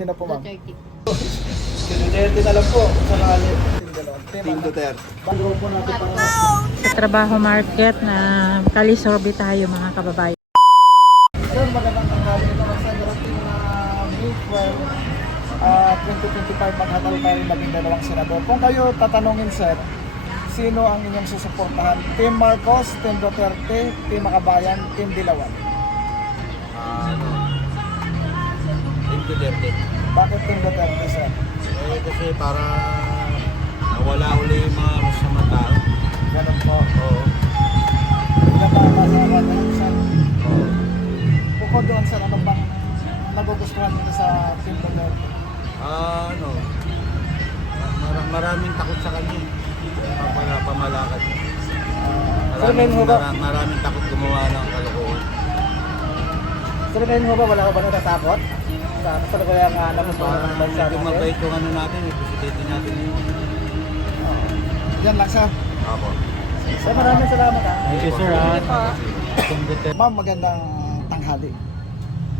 Sino po, ma'am? Duterte. Si Duterte na lang po. Sa nakalit. Team Duterte. Bago po natin para Sa trabaho market na kalisorbe tayo mga kababayan. Sir, magandang tanghali naman sa darating na May 12, 2025, maghatal tayo maging dalawang senador. Kung kayo tatanungin, sir, sino ang inyong susuportahan? Team Marcos, Team Duterte, Team Makabayan, Team Dilawan? Team Duterte. Bakit Team Duterte, sir? Kasi para nawala uli yung mga masamang tao. Ganun po. Oo. Pinatama sa ngayon, sir. Oo. Bukod doon, sir, ano bang nagugustuhan nito sa Team Duterte? Maraming takot sa kanya. Pamalakad. Sir, ngayon ho ba? Maraming takot gumawa ng kalokohan. Sir, ngayon ho ba, wala ka ba natatakot? Sa kaya nga namutunan ng bansa Medyo mabait yung ano natin, yung presidente natin yun. Yan lang, sir. Ako. Sir, maraming salamat, ha. Thank you, sir. Ma'am, magandang tanghali.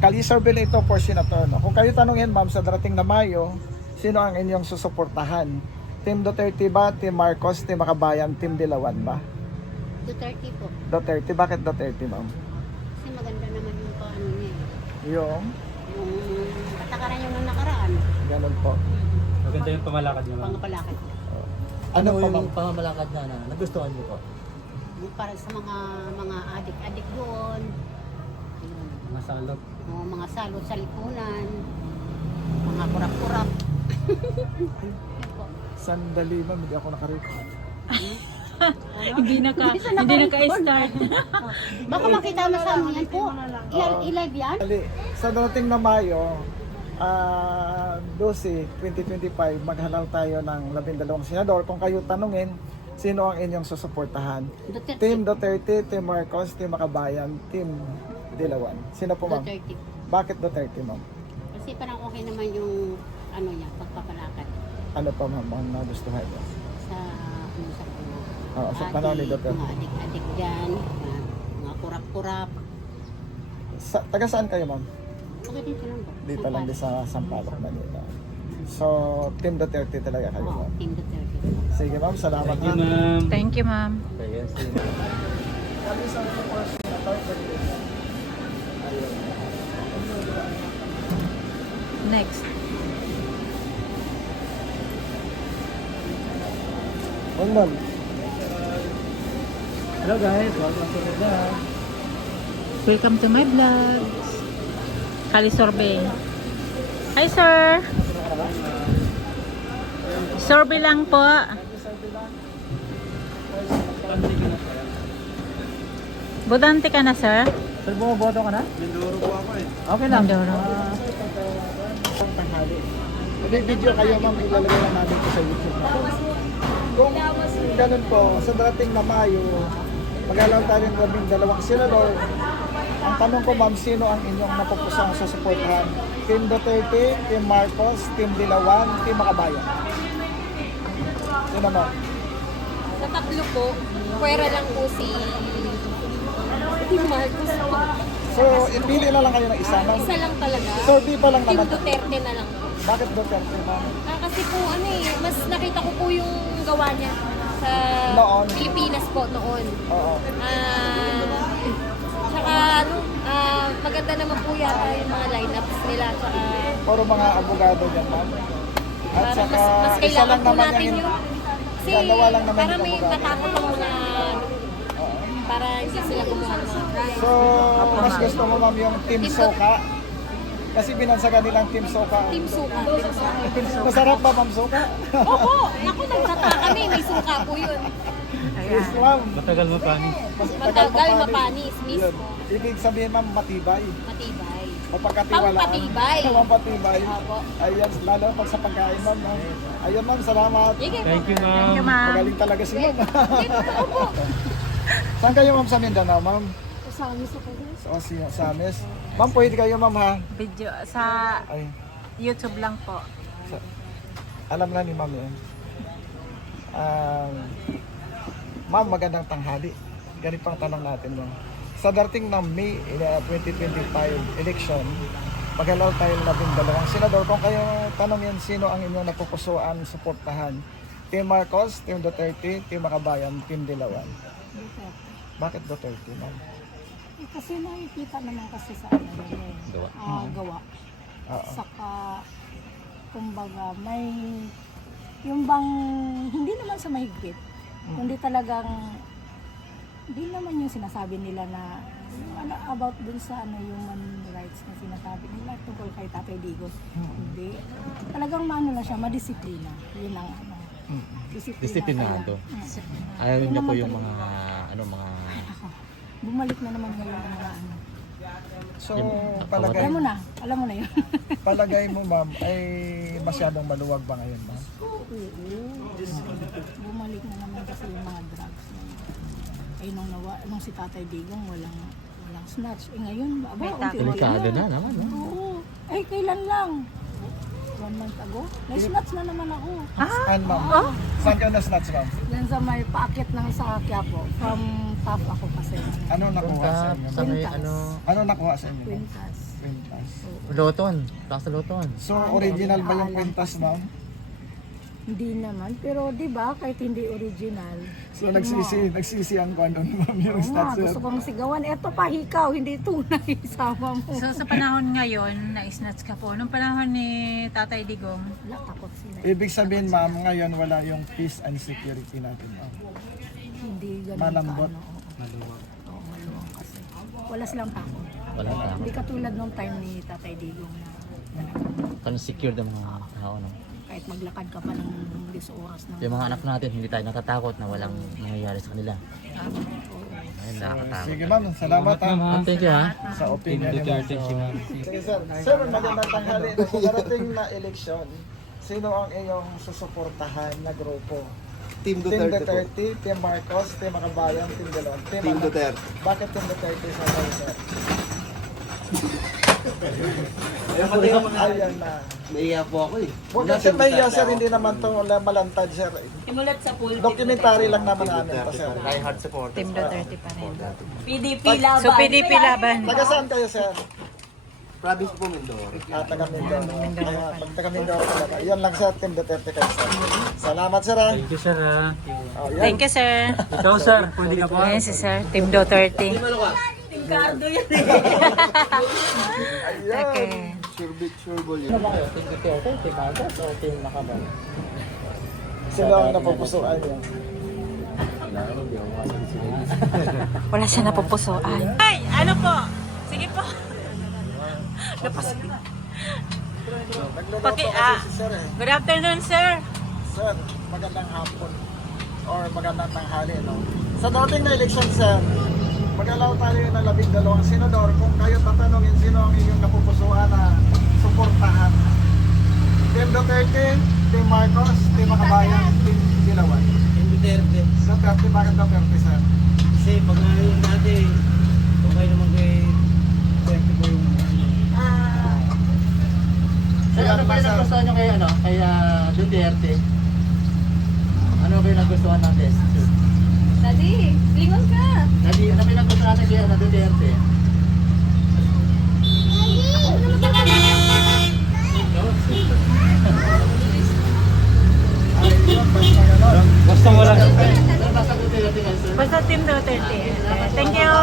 Kalisorbe na ito for senator. No? Kung kayo tanungin, ma'am, sa darating na Mayo, sino ang inyong susuportahan? Team Duterte ba? Team Marcos? Team Makabayan? Team Dilawan ba? Duterte po. Duterte. Bakit Duterte, ma'am? Kasi maganda naman yung paano niya. Yung Yung patakaran yung nung nakaraan. ganun po. Maganda yung pamalakad niya, ma'am. Pangapalakad. Ano pa, ma'am? yung pamamalakad na nagustuhan niyo po? Yung para sa mga adik-adik doon. Ayun. Mga salot. O, mga salot sa lipunan. Mga kurap-kurap. Yun po. Sandali, ma'am. Hindi ako nakarecord. Hindi naka-start. Baka makita mo sa amin yan po. I-live yan? Sandali. Sa darating na Mayo, 12, 2025, maghalal tayo ng 12 senador. Kung kayo tanungin, sino ang inyong susuportahan? Duterte. Team Duterte, Team Marcos, Team Makabayan, Team Dilawan. Sino po, ma'am? Duterte. Bakit Duterte, ma'am? Kasi parang okay naman yung ano niya, pagpapalakad Ano pa, ma'am, ang nagustuhan niyo? sa ano sa mga Oo, sa panahon ni Duterte. mga adik-adik dyan, mga kurap-kurap. Taga saan kayo, ma'am? Okay din silang po. Dito lang din sa Sampaloc, Manila. So, Team Duterte talaga kayo, Oo, ma'am. Team Duterte. Sige, ma'am. Salamat, Thank you, ma'am. ma'am. Thank you, ma'am. Ayan, sir. Next. Ma'am, ma'am. Hello guys, welcome to the vlog. Welcome to my vlog. Kalisorbe. Hi, sir. Sorbe lang po. Budante ka na, sir? Sir, bumoboto ka na? Mindoro po ako eh. Okay lang. Mindoro. Tanghali. May video kayo, ma'am, ilalagay lang namin po sa YouTube. Kung ganun po, sa darating na Mayo, magalaw tayo ng 12 senador. Ang tanong ko, ma'am, sino ang inyong napupusang susuportahan? Team Duterte, Team Marcos, Team Dilawan, Team Makabayan? Sino, ma'am? Sa tatlo po, pwera lang po si Marcos po. So, ipili na lang kayo ng isa, ma'am. Isa lang talaga. So, di pa lang Team naman. Duterte na lang po. Bakit Duterte, ma'am? Kasi po ano eh, mas nakita ko po yung gawa niya sa Noon. Pilipinas po noon. Oo. Tsaka ano, maganda naman po yata yung mga lineups nila. Tsaka Puro mga abogado dyan, ma'am. At parang saka, mas isa kailangan lang po naman natin yung yun. Kasi dalawa lang naman para yung may abogado. matakot ang mga para hindi sila gumawa ng mga crime. So, mas gusto mo, ma'am, yung Team Team Soka? Kasi binansagan nilang Team Soka. Team Suka. Team Suka. Masarap ba, ma'am, Soka? Opo, naku, nagtata kami. May suka po yun. Yes, ma'am. Matagal mapanis. Matagal mapanis Yun. mismo. Ibig sabihin, ma'am, matibay. Matibay. Mapagkatiwalaan. Pampatibay. Pampatibay. Opo. Ayan, lalo pag sa pagkain, ma'am. No? Ayun, ma'am, salamat. Sige po. Thank you, Thank ma'am. you, ma'am. Magaling talaga si ma'am. Opo. Saan kayo, ma'am, sa Mindanao, ma'am? Kasama sa kanya. Sa Ames. Ma'am, pwede kayo, ma'am, ha? Video sa Ay, YouTube lang po. alam na ni ma'am yan. Ma'am, magandang tanghali. Ganito ang tanong natin, ma'am. Sa darating ng May 2025 election, Mag-allow tayo ng 12 senador. Kung kayo tanongin sino ang inyong napupusuan, suportahan. Team Marcos, Team Duterte, Team Makabayan, Team Dilawan. Bakit Duterte, ma'am? Kasi nakikita naman kasi sa ano yun, gawa. Oo. Saka, kumbaga, may, yung bang, hindi naman sa mahigpit, kundi talagang, hindi naman yung sinasabi nila na, ano, about dun sa ano, human rights na sinasabi nila tungkol kay Tatay Digos. Hindi. Talagang maano na siya, madisiplina. Yun ang ano. Disiplinado. Talaga. Ayaw Yun niyo po naman yung talaga. mga, ano, mga... Bumalik na naman ngayon ang mga ano. So, palagay, Alam mo na yun. palagay mo, ma'am, ay masyadong maluwag ba ngayon, ma'am? Bumalik na naman kasi yung mga drugs. Ay nung si Tatay Digong walang snatch. Ngayon, Delikado na naman, no? Oo. Ay kailan lang? 1 month ago. May snatch na naman ako. Saan, ma'am? Saan ka na-snatch, ma'am? Yan sa may paakit ng sa Quiapo. From top ako kasi. Ano nakuha sa inyo, Sa ma'am? may, Quintas. ano, Ano nakuha sa inyo, ma'am? Quintas. Quintas. Loton. Plasa Loton. So, original ba yung kwintas, ma'am? Hindi naman. Pero di ba kahit hindi original. So, nagsisi ang kwan doon, ma'am, yung Oo nga, snatcher. gusto kong sigawan. Eto pa hikaw, hindi tunay. Sama mo. So sa panahon ngayon, na-snatch ka po. Nung panahon ni Tatay Digong, Wala, takot sila. Ibig sabihin, ma'am, ngayon wala yung peace and security natin, ma'am. Hindi ganun Malambot. Maluwag. Oo, maluwag kasi. Wala silang takot. Wala na. Hindi katulad nung time ni Tatay Digong na Parang secure ng mga tao, no? kahit maglakad ka pa ng 10 oras ng Yung mga anak natin, hindi tayo natatakot na walang nangyayari sa kanila. Ayun, nakakatakot. Sige, ma'am. Salamat, ha. Thank you, ha? Sa opinion niyo, ma'am. Sige, sir. Sir, magandang tanghali. Sa darating na eleksyon, sino ang iyong susuportahan na grupo? Team Team Duterte po. Duterte, Team Marcos, Team Makabayan, Team Dilawan. Team ano? Duterte. Bakit Team Duterte sa kayo, sir? Ayan na. Naiya po ako eh. Huwag kasi may sir, hindi naman ito malantad, sir. Simulat sa pool. Documentary lang naman namin to, sir. hard supporter. Team Duterte pa rin. PDP laban. So PDP laban. Taga saan kayo, sir? Province po Mindoro. Taga Mindoro. Kaya pag taga Mindoro talaga. Yan lang, sir. Team Duterte kayo, sir. Salamat, sir. Thank you, sir, ha? Oh, yan. Thank you, sir. Ikaw, sir, pwede ka pa? Ayan si Sir, Team Duterte. Cardo yan Okay. Sure big, sure ball yun. Sino ang napupusuan niyo? Wala siya napupusuan. Ay, ano po? Sige po. Nagluluto kasi si sir, eh. Good afternoon, sir. Sir, magandang hapon or magandang tanghali, no? Sa dating na election, sir, mag-allow tayo ng 12 senador. Kung kayo tatanungin sino ang inyong napupusuan na suportahan. Team Duterte, Team Marcos, Team Makabayan, Team Dilawan. Team Duterte. Duterte, bakit Duterte, sir? Kasi pag ngayon natin, okay naman kay Duterte po yung... Sir, ano ba yung nagustuhan nyo kay, kay Duterte? Ano ba yung nagustuhan natin? Daddy, lingon ka. Dati, ano ba yung nagustuhan natin kay Duterte? Basta wala. Basta Duterte kayo, sir. Basta Team Duterte. Thank you.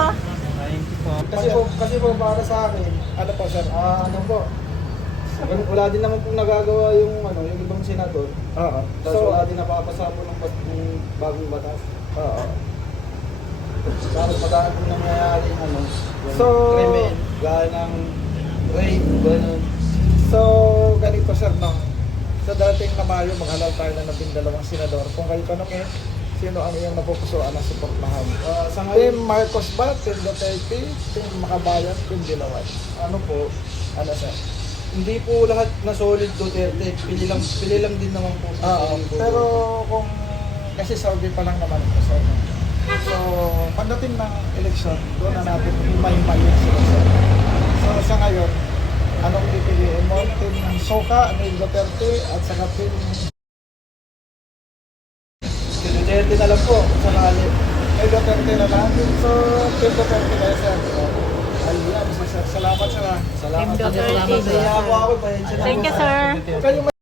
Kasi po para sa akin, ano po sir, ano po, wala din naman pong nagagawa yung yung ibang senador. Oo. So wala din napapasa po ng bagong batas. Oo. Para madami pong nangyayari so, krimen, gaya ng rape, gano'n. So, ganito sir, no? Sa dating na Mayo, mag-allow tayo na 12 senador. Kung kayo tanongin, sino ang iyong napupusuan na suportahan? Team Marcos ba? Team Duterte? Team Makabayan? Team Dilawan? Ano po? Ano sir? Hindi po lahat na solid Duterte. Pili lang din naman po. Oo. Pero kung kasi survey pa lang naman ito sir. So, pagdating ng eleksyon, doon na natin himay-himay yung sila sir. So, sa ngayon, anong pipiliin mo? Team Soka, Team Duterte, at saka Team Duterte na lang po. Sakali. Duterte na lang. So, Team Duterte kayo sir. So, ayan, si sir. Salamat sir. Salamat. Team Duterte. Salamat. Kaya ako, pasensya na Thank po you, sa- sir. Kayo